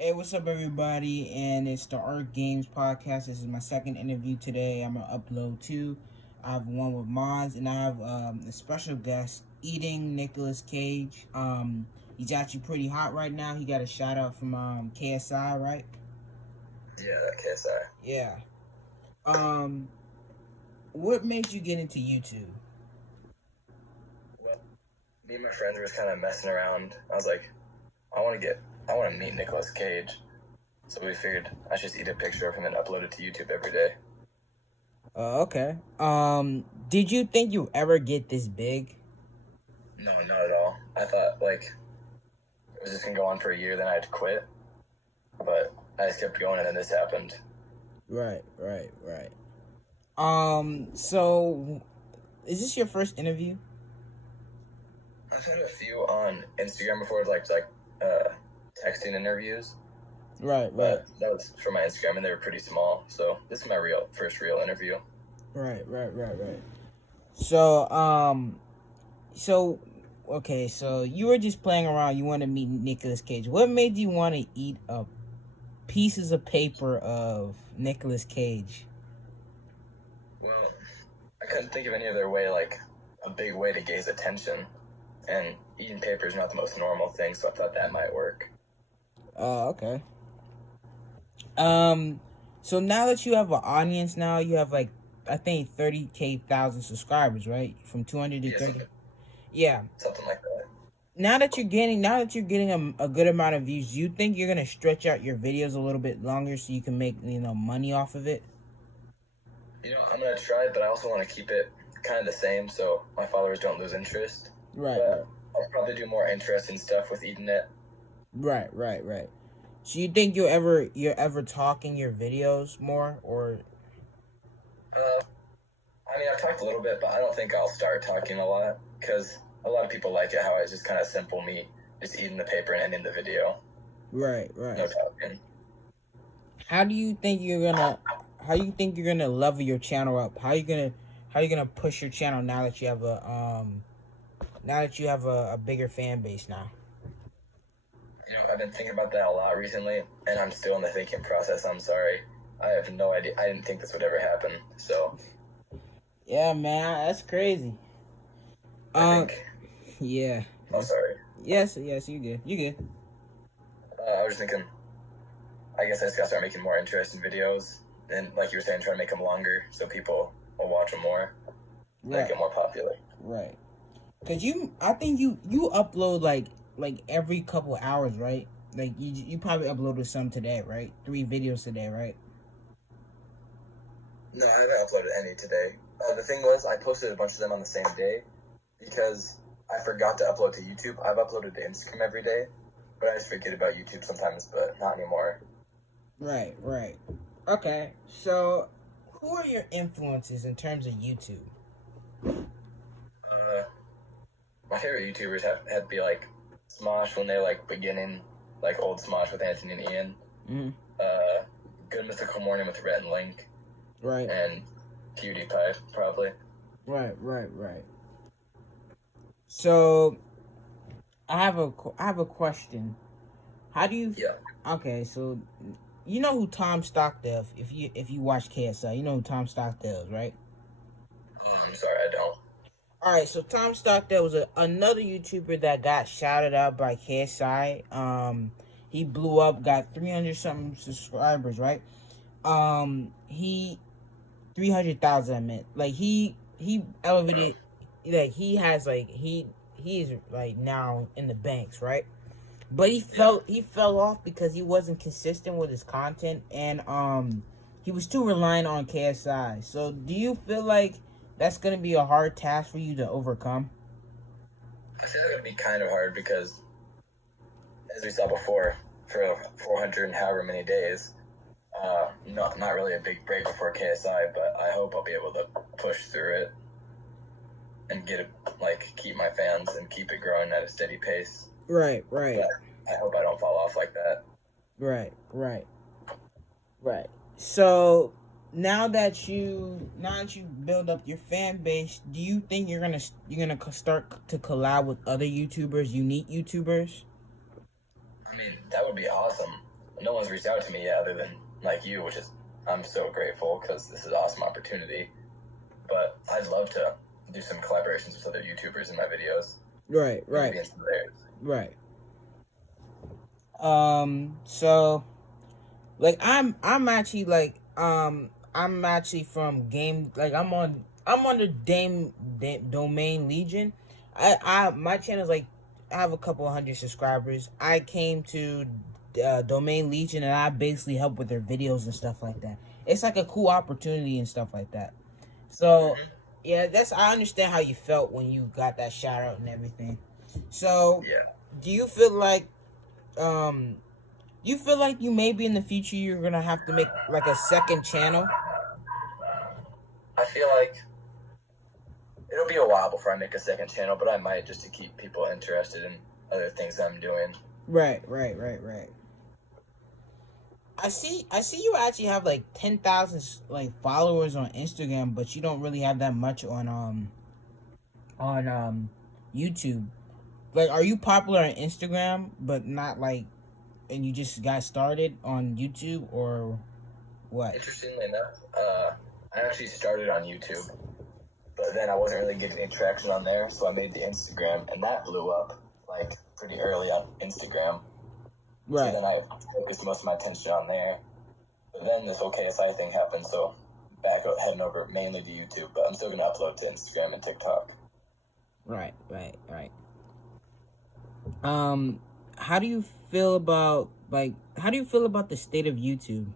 Hey, what's up, everybody? And it's the Art Games podcast. This is my second interview today. I'm gonna upload two. I have one with Mons, and I have a special guest, eating Nicolas Cage. He's actually pretty hot right now. He got a shout out from KSI, right? Yeah, that KSI. Yeah. Um, what made you get into YouTube? Well, me and my friends were just kind of messing around. I was like, I want to meet Nicolas Cage. So we figured I should just eat a picture of him and upload it to YouTube every day. Okay. Did you think you ever get this big? No, not at all. I thought like it was just gonna go on for a year, then I'd quit. But I just kept going, and then this happened. Right. So is this your first interview? I've had a few on Instagram before, texting interviews. Right. But that was for my Instagram, and they were pretty small. So this is my first real interview. Right. So, okay, so you were just playing around. You want to meet Nicolas Cage. What made you want to eat pieces of paper of Nicolas Cage? Well, I couldn't think of any other way, like a big way to gaze attention. And eating paper is not the most normal thing, so I thought that might work. Okay. So now that you have an audience, now you have like I think 30,000 subscribers, right? From 200 to 30. Yeah. Something like that. Now that you're getting a good amount of views, do you think you're gonna stretch out your videos a little bit longer so you can make money off of it? I'm gonna try, but I also want to keep it kind of the same so my followers don't lose interest. Right. I'll probably do more interesting stuff with eating it. Right. So you think you're ever talking your videos more, or? I've talked a little bit, but I don't think I'll start talking a lot because a lot of people like it how it's just kind of simple, me just eating the paper and ending the video. Right. No talking. How do you think you're gonna level your channel up? How you gonna push your channel now that you have a bigger fan base now? I've been thinking about that a lot recently, and I'm still in the thinking process. I'm sorry. I have no idea. I didn't think this would ever happen, so. Yeah, man, that's crazy. Yeah. I'm sorry. Yes, you good. I was thinking, I guess I just gotta start making more interesting videos, and like you were saying, try to make them longer so people will watch them more, make it more popular. Right. Cause I think you upload like every couple hours, right? Like you probably uploaded some today, right? 3 videos today, right? No, I haven't uploaded any today. The thing was, I posted a bunch of them on the same day because I forgot to upload to YouTube. I've uploaded to Instagram every day, but I just forget about YouTube sometimes, but not anymore. Right. Okay, so who are your influences in terms of YouTube? My favorite YouTubers had to be like Smosh when they're like beginning, like old Smosh with Anthony and Ian. Mm-hmm. Good Mythical Morning with Rhett and Link. Right. And PewDiePie, probably. Right. So, I have a question. How do you? Yeah. Okay, so you know who Tom Stockdale? If you watch KSI, you know who Tom Stockdale is, right? I'm sorry, I don't. All right, so Tom Stockdale was another YouTuber that got shouted out by KSI. He blew up, got 300 something subscribers, right? He 300,000. I meant like he elevated, like he has like he is like now in the banks, right? But he fell off because he wasn't consistent with his content, and he was too reliant on KSI. So do you feel like that's gonna be a hard task for you to overcome? I feel like it'd be kind of hard because, as we saw before, for 400 and however many days, not really a big break before KSI, but I hope I'll be able to push through it and keep my fans and keep it growing at a steady pace. Right. But I hope I don't fall off like that. Right. So now that you build up your fan base, do you think you're gonna start to collab with other YouTubers, unique YouTubers? I mean, that would be awesome. no one's reached out to me yet other than like you, which is I'm so grateful because this is an awesome opportunity. But I'd love to do some collaborations with other YouTubers in my videos. Right. Maybe in some theirs. Right. So, like, I'm actually like, I'm actually from game, like, I'm on the domain Legion. My channel's like, I have a couple hundred subscribers. I came to domain Legion, and I basically help with their videos and stuff like that. It's like a cool opportunity and stuff like that. So, yeah, I understand how you felt when you got that shout out and everything. So, Yeah. do you feel like, you feel like you maybe in the future you're gonna have to make like a second channel? I feel like it'll be a while before I make a second channel, but I might just to keep people interested in other things I'm doing. Right. I see you actually have like 10,000 like followers on Instagram, but you don't really have that much on YouTube. Like, are you popular on Instagram but not like, and you just got started on YouTube, or what? Interestingly enough, I actually started on YouTube, but then I wasn't really getting any traction on there, so I made the Instagram, and that blew up like pretty early on Instagram. Right. So then I focused most of my attention on there. But then this whole KSI thing happened, so heading over mainly to YouTube, but I'm still gonna upload to Instagram and TikTok. Right. How do you feel about the state of YouTube?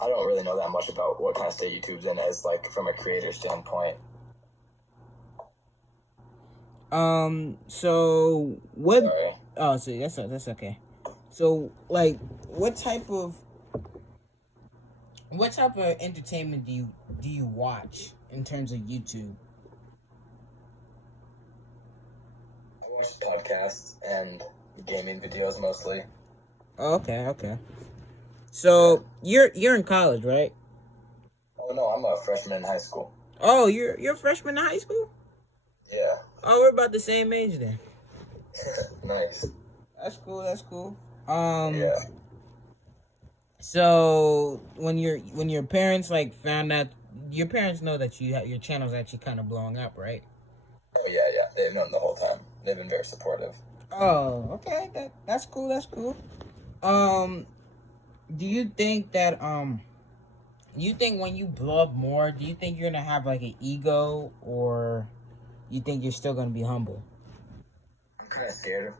I don't really know that much about what kind of state YouTube's in as like from a creator standpoint. So what? Sorry. Oh, so that's okay. So, like, what type of entertainment do you watch in terms of YouTube? I watch podcasts and gaming videos mostly. Oh, okay. So you're in college, right? Oh no, I'm a freshman in high school. Oh, you're a freshman in high school? Yeah. Oh, we're about the same age then. Nice. That's cool. Yeah. So when your parents like found out, your parents know that your channel's actually kind of blowing up, right? Oh yeah. They've known the whole time. They've been very supportive. Oh, okay. That's cool. Do you think that you think when you blow up more, do you think you're gonna have like an ego, or you think you're still gonna be humble? I'm kind of scared of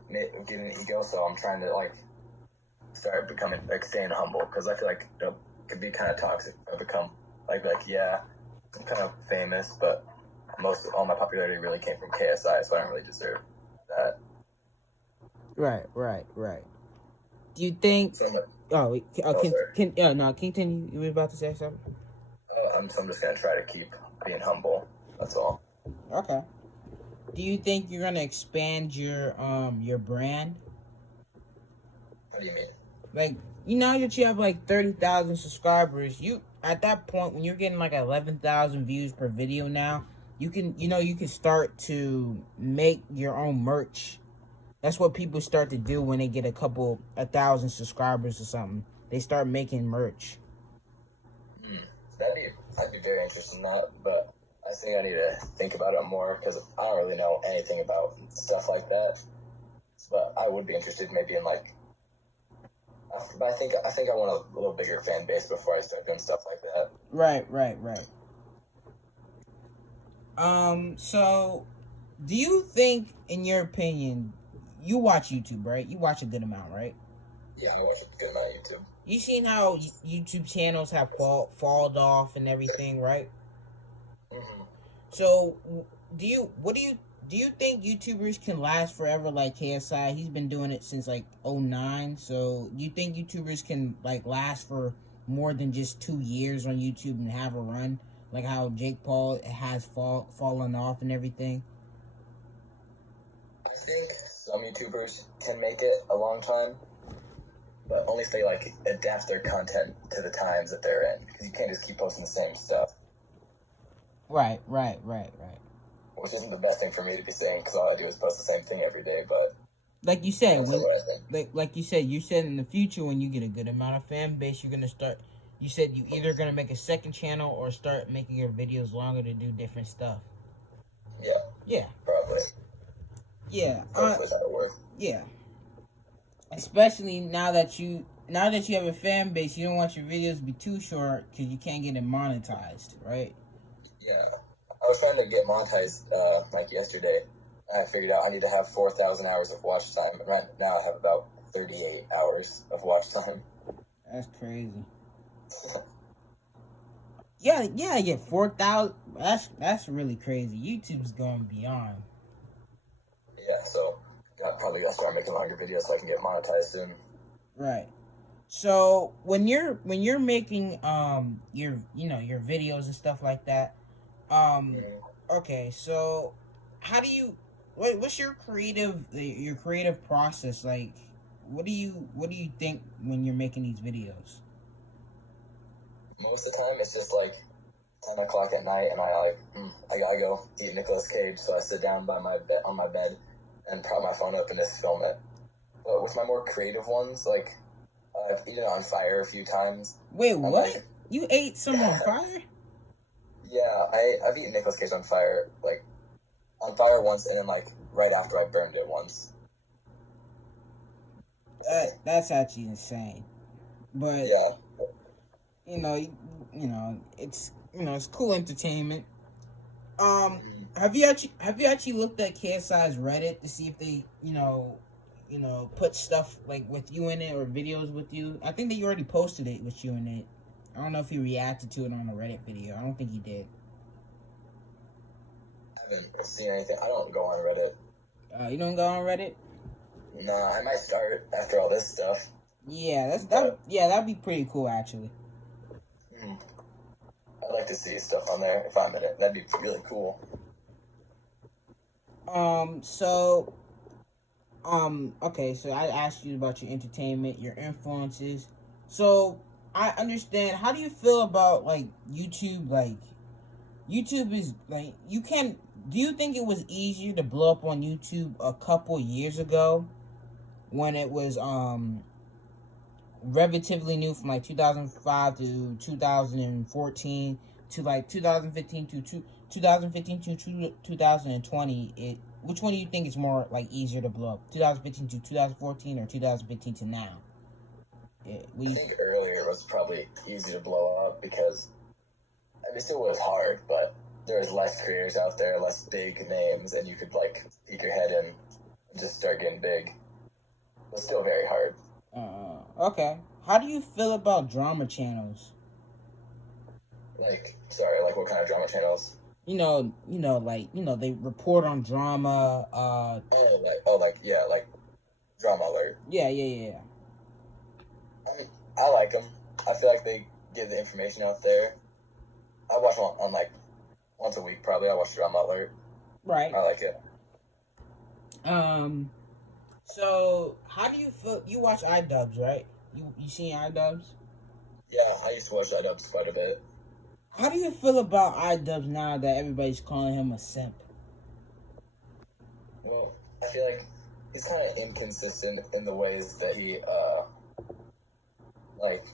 getting an ego, so I'm trying to like start becoming like staying humble because I feel like it could be kind of toxic if I become like yeah, I'm kind of famous, but all my popularity really came from KSI, so I don't really deserve that. Right. Do you think? So Can you continue? You were about to say something. I'm just gonna try to keep being humble. That's all. Okay. Do you think you're gonna expand your brand? What do you mean? Like, you know that you have like 30,000 subscribers. You at that point when you're getting like 11,000 views per video now, you can start to make your own merch. That's what people start to do when they get 1,000 subscribers or something. They start making merch. I'd be very interested in that, but I think I need to think about it more because I don't really know anything about stuff like that. But I would be interested maybe in like. But I think I want a little bigger fan base before I start doing stuff like that. Right. So, do you think, in your opinion, you watch YouTube, right? You watch a good amount, right? Yeah, I watch a good amount of YouTube. You seen how YouTube channels have fallen off and everything, right? Mm-hmm. So, do you think YouTubers can last forever like KSI? He's been doing it since like 2009. So, do you think YouTubers can like last for more than just 2 years on YouTube and have a run, like how Jake Paul has fallen off and everything? I think some YouTubers can make it a long time, but only if they like adapt their content to the times that they're in. Because you can't just keep posting the same stuff. Right. Which isn't the best thing for me to be saying, because all I do is post the same thing every day. But Like you said, That's when what I think. like you said in the future when you get a good amount of fan base, you're gonna start. You said you either gonna make a second channel or start making your videos longer to do different stuff. Yeah, Yeah, probably. yeah, Hopefully that'll work. yeah. Especially now that you have a fan base, you don't want your videos to be too short because you can't get it monetized, right? Yeah, I was trying to get monetized like yesterday. I figured out I need to have 4,000 hours of watch time, and right now I have about 38 hours of watch time. That's crazy. Yeah. 4,000. That's really crazy. YouTube's going beyond. Yeah, so probably gotta start making longer videos so I can get monetized soon. Right. So when you're making your videos and stuff like that, um Mm. okay, so how do you what's your creative process like? What do you think when you're making these videos? Most of the time, it's just like 10 o'clock at night, and I gotta go eat Nicolas Cage, so I sit down by my bed on my bed and prop my phone up and just film it. But with my more creative ones, like I've eaten on fire a few times. Wait, I'm what? like, You ate some yeah, on fire? yeah, I've eaten Nicolas Cage on fire, like on fire once, and then like right after I burned it once. That's actually insane. But Yeah. you know, it's cool entertainment. Have you actually looked at KSI's Reddit to see if they put stuff like with you in it or videos with you? I think that you already posted it with you in it. I don't know if he reacted to it on a Reddit video. I don't think he did. I haven't seen anything. I don't go on Reddit. You don't go on Reddit? Nah, I might start after all this stuff. Yeah, But that'd be pretty cool actually. mm, I'd like to see stuff on there if I'm in it. That'd be really cool. So okay, so I asked you about your entertainment, your influences. So I understand. How do you feel about like YouTube? Like YouTube is like you can. Do you think it was easier to blow up on YouTube a couple years ago when it was relatively new from like 2005 to 2014 to like 2015 to 2015 to 2020? Which one do you think is more like easier to blow up? 2015 to 2014 or 2015 to now? I think earlier was probably easy to blow up because I mean, it still was hard, but there was less creators out there, less big names, and you could like peek your head in and just start getting big. It was still very hard. Okay. How do you feel about drama channels? Like, sorry, like what kind of drama channels? They report on drama. Like Drama Alert. Yeah. I mean, I like them. I feel like they get the information out there. I watch them on like once a week, probably. I watch Drama Alert. Right. I like it. So how do you feel? You watch iDubbbz, right? You seen iDubbbz? Yeah, I used to watch iDubbbz quite a bit. How do you feel about iDubbbz now that everybody's calling him a simp? Well, I feel like he's kind of inconsistent in the ways that he like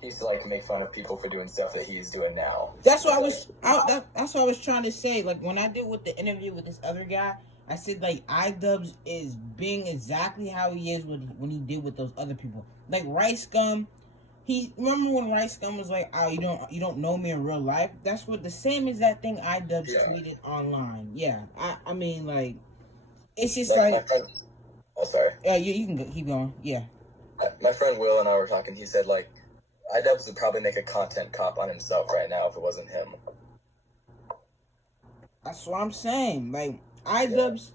he used to like make fun of people for doing stuff that he's doing now. That's what that's what I was trying to say. Like when I did with the interview with this other guy, I said like iDubbbz is being exactly how he is when he did with those other people. Like Rice Gum, he remember when Rice Gum was like, "Oh, you don't know me in real life." That's what the same as that thing iDubbbz tweeted online. Yeah, I mean like, it's just like my friend, oh sorry. You can keep going. Yeah. My friend Will and I were talking. He said like iDubbbz would probably make a content cop on himself right now if it wasn't him. That's what I'm saying. Like iDubbbz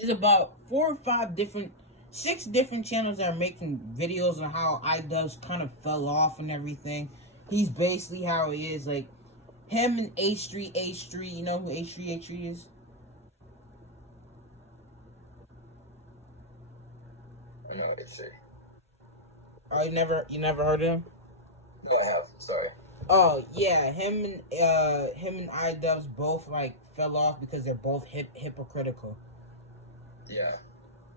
is about 6 different channels that are making videos on how iDubbbz kind of fell off and everything. He's basically how he is. Like him and H3. You know who H3 is? I know it's true. Oh, you never heard of him? No, I have. Sorry. Oh yeah, him and iDubbbz both like fell off because they're both hypocritical. Yeah.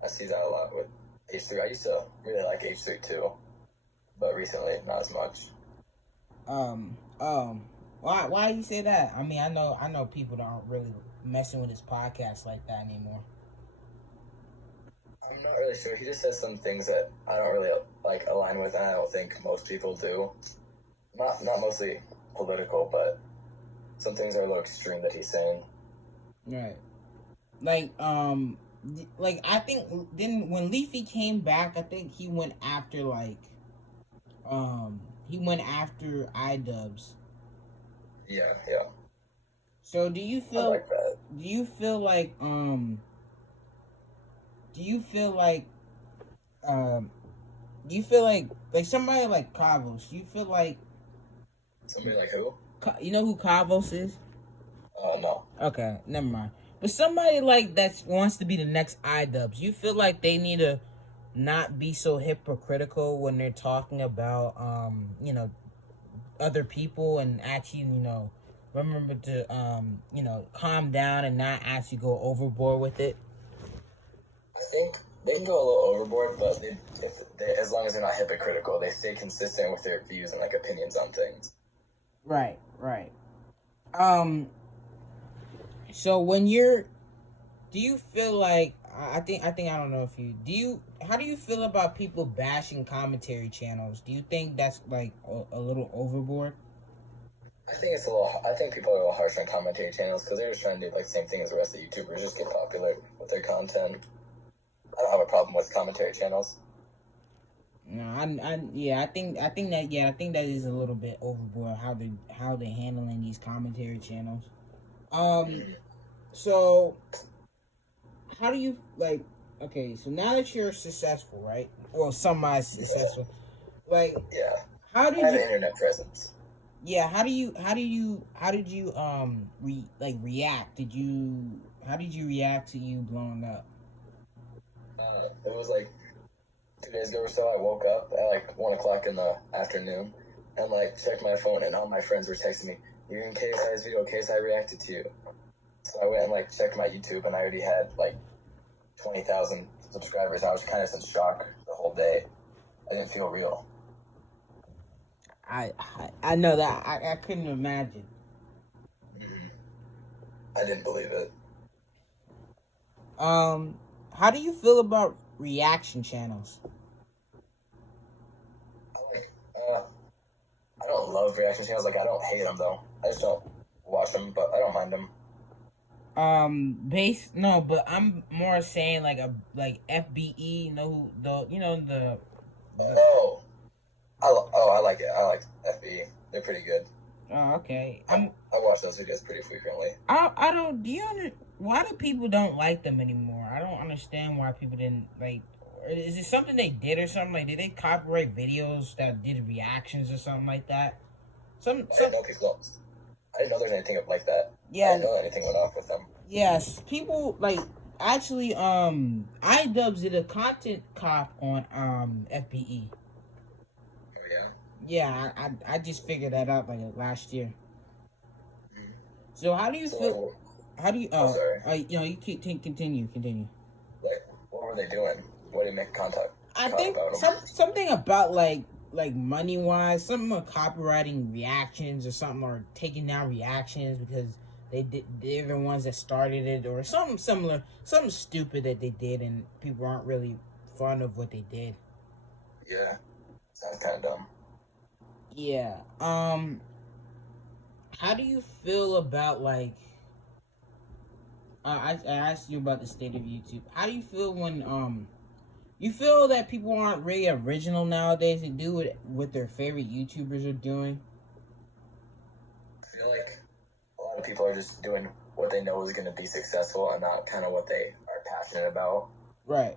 I see that a lot with H3. I used to really like H3 too, but recently not as much. Why you say that? I mean, I know people don't really messing with his podcast like that anymore. I'm not really sure. He just says some things that I don't really like align with, and I don't think most people do. Not mostly political, but some things are a little extreme that he's saying. Right. Like I think then when Leafy came back, I think he went after iDubbbz. Yeah. So I like that. do you feel like do you feel like um do you feel like somebody like Kavos? Do you feel like Somebody like who? you know who Kavos is? No. Okay, never mind. But somebody like that wants to be the next iDubbbz. You feel like they need to not be so hypocritical when they're talking about other people, and actually remember to calm down and not actually go overboard with it. I think they can go a little overboard, but as long as they're not hypocritical, they stay consistent with their views and like opinions on things. Right. So do you feel like I think I don't know if how do you feel about people bashing commentary channels? Do you think that's like a little overboard? I think people are a little harsh on commentary channels because they're just trying to do like the same thing as the rest of the YouTubers, just get popular with their content. I don't have a problem with commentary channels. No, I think that is a little bit overboard how they're handling these commentary channels. So how do you like? Okay, so now that you're successful, right? Well, semi successful. Like, yeah. How did I have you? an internet presence. Yeah. How did you react? How did you react to you blowing up? It was like 2 days ago or so. I woke up at like 1 o'clock in the afternoon and like checked my phone, and all my friends were texting me, "You're in KSI's video. KSI reacted to you." So I went and like checked my YouTube, and I already had like 20,000 subscribers. I was kind of in shock the whole day. I didn't feel real. I know that I couldn't imagine. Mm-hmm. I didn't believe it. How do you feel about reaction channels? I don't love reaction channels. Like I don't hate them though. I just don't watch them, but I don't mind them. But I'm more saying like FBE. You know the. I like it. I like FB. They're pretty good. Oh, okay. I watch those videos pretty frequently. I don't. Why do people don't like them anymore? I don't understand why people didn't like. Is it something they did or something? Like, did they copyright videos that did reactions or something like that? I didn't know there's anything like that. Yeah. I didn't know anything went off with them. Yes, people like actually. iDubbbz did a content cop on FBE. Yeah, I just figured that out like last year. Mm-hmm. So how do you feel? How do you? You continue. Like, what were they doing? What did you make contact? I think something about like money wise, something about copywriting reactions or something, or taking down reactions because they're the ones that started it, or something similar, something stupid that they did, and people aren't really fond of what they did. Yeah, sounds kind of dumb. Yeah. How do you feel about like? I asked you about the state of YouTube. How do you feel when you feel that people aren't really original nowadays to do what their favorite YouTubers are doing? I feel like a lot of people are just doing what they know is going to be successful and not kind of what they are passionate about. Right.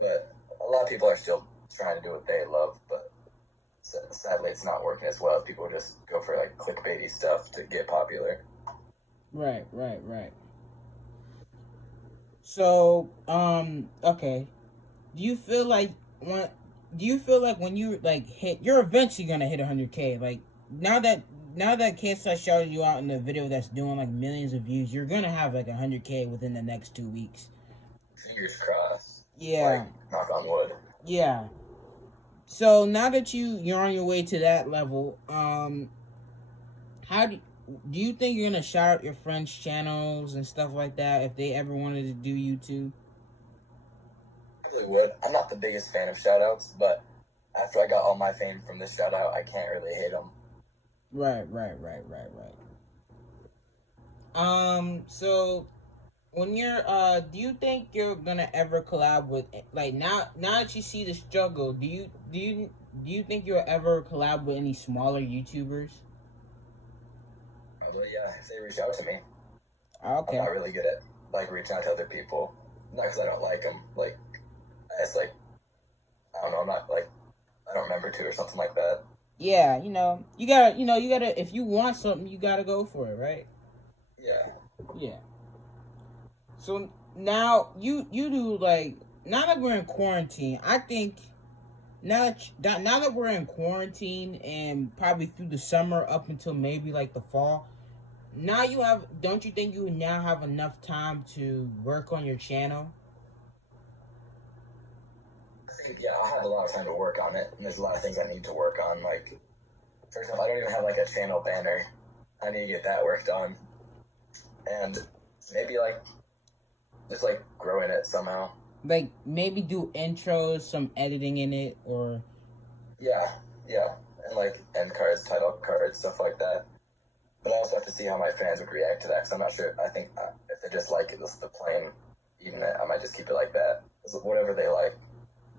But a lot of people are still trying to do what they love, but sadly it's not working as well. People just go for like clickbaity stuff to get popular. Right. So, okay. Do you feel like when you like hit, you're eventually gonna hit 100K? Like now that now that KSI shouted you out in the video that's doing like millions of views, you're gonna have like 100K within the next 2 weeks. Fingers crossed. Yeah. Like, knock on wood. Yeah. So now that you're on your way to that level, how do you think you're gonna shout out your friends' channels and stuff like that if they ever wanted to do YouTube? I really would. I'm not the biggest fan of shoutouts, but after I got all my fame from this shoutout, I can't really hate them. Right. So when you're do you think you're gonna ever collab with, like, now that you see the struggle, do you think you'll ever collab with any smaller YouTubers? Although, yeah, if they reach out to me. Okay. I'm not really good at like reaching out to other people. Not because I don't like them. Like, it's like, I don't know. I'm not like, I don't remember to or something like that. Yeah, you gotta, if you want something, you gotta go for it, right? Yeah. So now you do, like, now that we're in quarantine, I think now that we're in quarantine and probably through the summer up until maybe like the fall, now don't you think you now have enough time to work on your channel? I think, yeah, I'll have a lot of time to work on it, and there's a lot of things I need to work on. Like, for example, I don't even have like a channel banner. I need to get that worked on, and maybe like just like growing it somehow. Like maybe do intros, some editing in it, or yeah, and like end cards, title cards, stuff like that. But I also have to see how my fans would react to that, because I'm not sure. I think if they just like it, the plain eating it, I might just keep it like that. Whatever they like.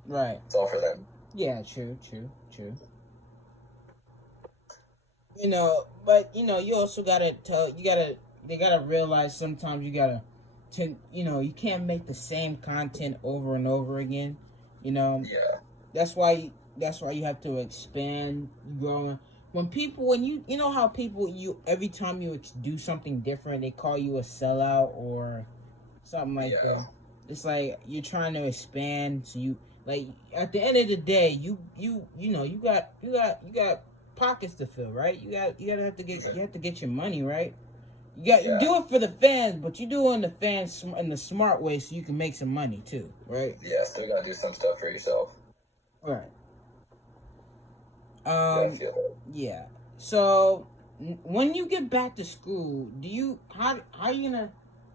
Right. It's all for them. Yeah, true. But you also they gotta realize sometimes you can't make the same content over and over again. Yeah. That's why you have to expand, grow. When you know how people, every time you do something different, they call you a sellout or something like that. It's like you're trying to expand, so you, like, at the end of the day, you got pockets to fill, right? You have to get your money, right? You do it for the fans, but you do it in the smart way, so you can make some money too, right? Yeah, still gotta do some stuff for yourself. Right. Yeah. So when you get back to school, how are you gonna?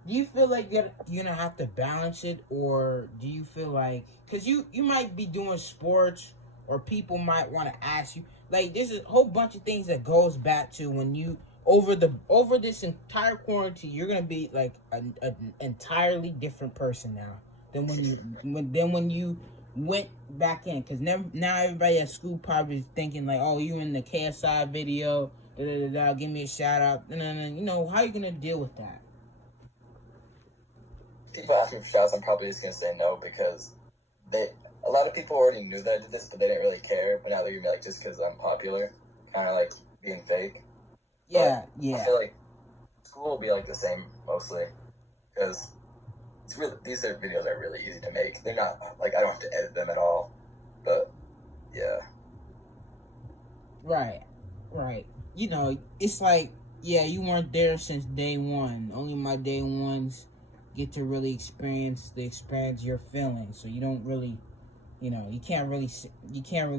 Do you feel like you're gonna have to balance it, or do you feel like, because you might be doing sports, or people might want to ask you, like, there's a whole bunch of things that goes back to when you over this entire quarantine, you're gonna be like an entirely different person now than when you went back in, because now everybody at school probably is thinking like, oh, you in the KSI video, give me a shout out, how are you gonna deal with that? People ask me for shouts, I'm probably just gonna say no, because a lot of people already knew that I did this, but they didn't really care. But now they're gonna be like, just because I'm popular, kind of like being fake. Yeah. I feel like school will be like the same mostly, because these videos are really easy to make. They're not like, I don't have to edit them at all. But yeah. Right. It's like, yeah, you weren't there since day one. Only my day ones get to really experience your feelings. So you don't really, you can't really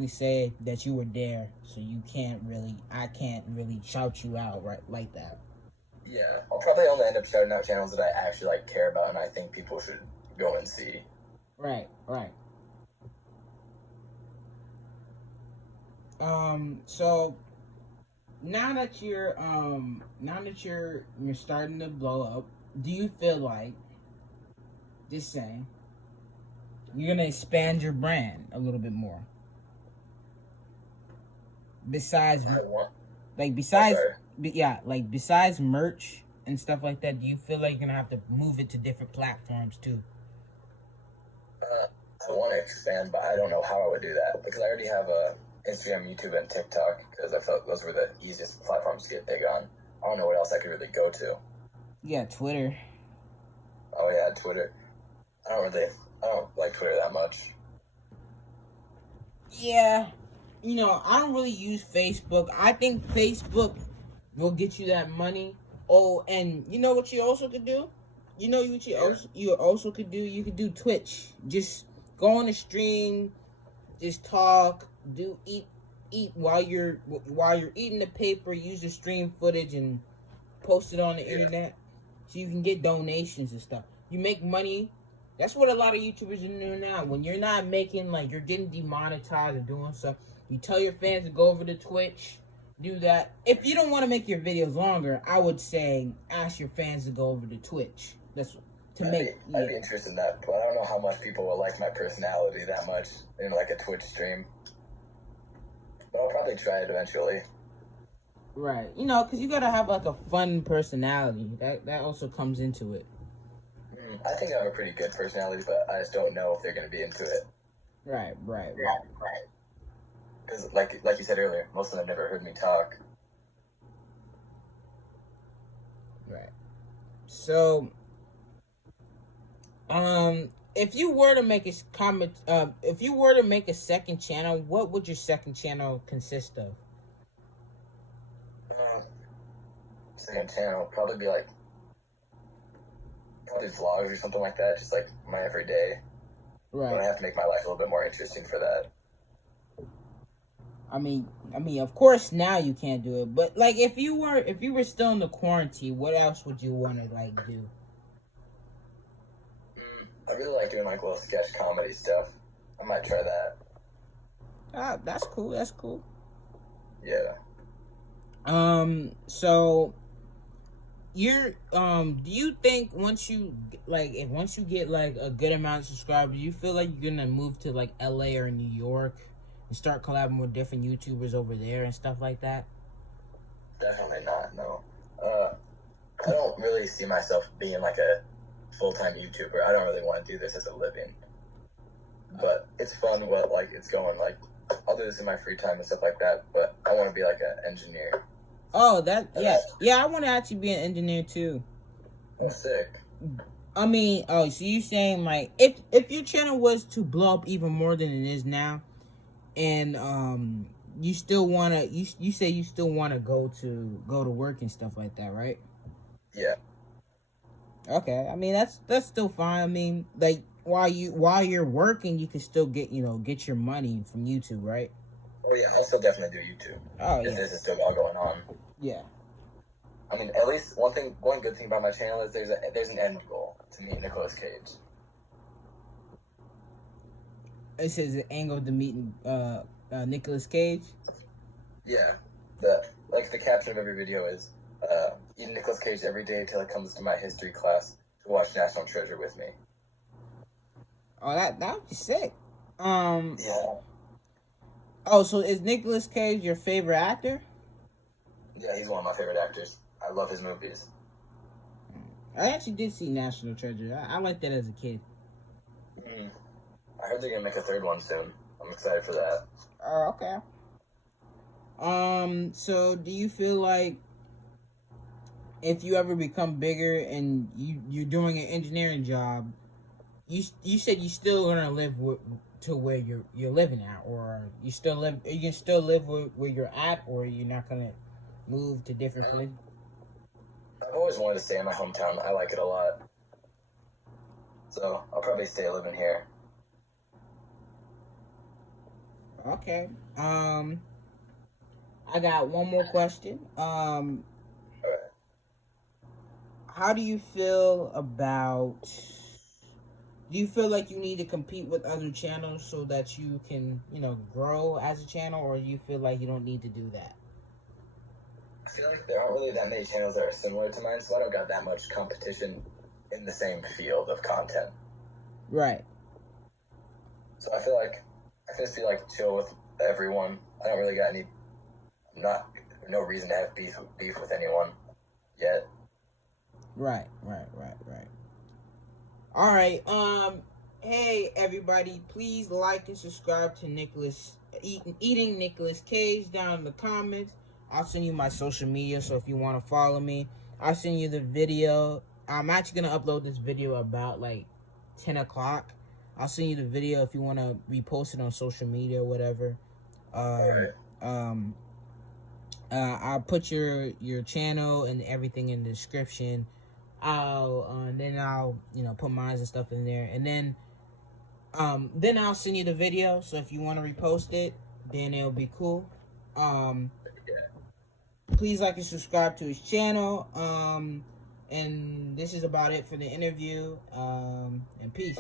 say that you were there. So I can't really shout you out right like that. Yeah, I'll probably only end up shouting out channels that I actually like care about, and I think people should go and see. Right. So now that you're starting to blow up, do you feel like, just saying, you're gonna expand your brand a little bit more? Besides merch and stuff like that, do you feel like you're gonna have to move it to different platforms too? I want to expand, but I don't know how I would do that, because I already have Instagram, YouTube, and TikTok, because I felt those were the easiest platforms to get big on. I don't know what else I could really go to. You got Twitter. Oh yeah, Twitter. I don't like Twitter that much. Yeah. I don't really use Facebook. I think Facebook will get you that money. Oh, and you know what you also could do? You know what you also could do? You could do Twitch. Just go on the stream, just talk, eat while you're eating the paper, use the stream footage and post it on the internet so you can get donations and stuff. You make money. That's what a lot of YouTubers are doing now. When you're not making, like, you're getting demonetized or doing stuff, you tell your fans to go over to Twitch, do that. If you don't want to make your videos longer, I would say ask your fans to go over to Twitch. That's to make. I'd be interested in that, but I don't know how much people will like my personality that much in like a Twitch stream. But I'll probably try it eventually. Right, you know, because you gotta have like a fun personality. That also comes into it. I think I have a pretty good personality, but I just don't know if they're gonna be into it. Right. Because, like you said earlier, most of them never heard me talk. Right. So, if you were to make a second channel, what would your second channel consist of? Second channel probably be like vlogs or something like that, just like my everyday. Right. I'm gonna have to make my life a little bit more interesting for that. I mean, of course now you can't do it, but like if you were still in the quarantine, what else would you want to like do? I really like doing like little sketch comedy stuff. I might try that. That's cool. That's cool. Yeah. So you're do you think once you get like a good amount of subscribers, you feel like you're gonna move to like LA or New York and start collabing with different YouTubers over there and stuff like that? Definitely not, no. I don't really see myself being like a full-time YouTuber. I don't really want to do this as a living. But it's fun what like it's going. Like I'll do this in my free time and stuff like that, but I want to be like an engineer. Oh, yeah, I want to actually be an engineer too. That's sick. I mean, so you saying like if your channel was to blow up even more than it is now, and you still wanna you say you still wanna go to work and stuff like that, right? Yeah. Okay, I mean that's still fine. I mean, like while you're working, you can still get your money from YouTube, right? Oh yeah, I'll still definitely do YouTube. Oh yeah. This is still all going on. Yeah. I mean, at least one good thing about my channel is there's an end goal to meet Nicolas Cage. It says the angle to meet Nicolas Cage. Yeah. The caption of every video is eat Nicolas Cage every day till it comes to my history class to watch National Treasure with me. Oh, that would be sick. Yeah. Oh, so is Nicolas Cage your favorite actor? Yeah, he's one of my favorite actors. I love his movies. I actually did see National Treasure. I liked that as a kid. I heard they're gonna make a third one soon. I'm excited for that. Oh, okay. So do you feel like if you ever become bigger and you're doing an engineering job, you said you still gonna live to where you're living at, or you can still live where you're at, or you're not gonna move to different places? I've always wanted to stay in my hometown. I like it a lot. So I'll probably stay living here. Okay. I got one more question. Alright. How do you feel about... Do you feel like you need to compete with other channels so that you can, grow as a channel, or do you feel like you don't need to do that? I feel like there aren't really that many channels that are similar to mine, so I don't got that much competition in the same field of content. Right. So I feel like I can just be like chill with everyone. I don't really got no reason to have beef with anyone yet. Right. All right. Hey everybody, please like and subscribe to Eating Nicolas Cage down in the comments. I'll send you my social media, so if you want to follow me, I'll send you the video. I'm actually gonna upload this video about like 10 o'clock. I'll send you the video if you want to repost it on social media or whatever. I'll put your channel and everything in the description. Then I'll put mine and stuff in there, and then I'll send you the video. So if you want to repost it, then it'll be cool. Please like and subscribe to his channel. And this is about it for the interview. And peace.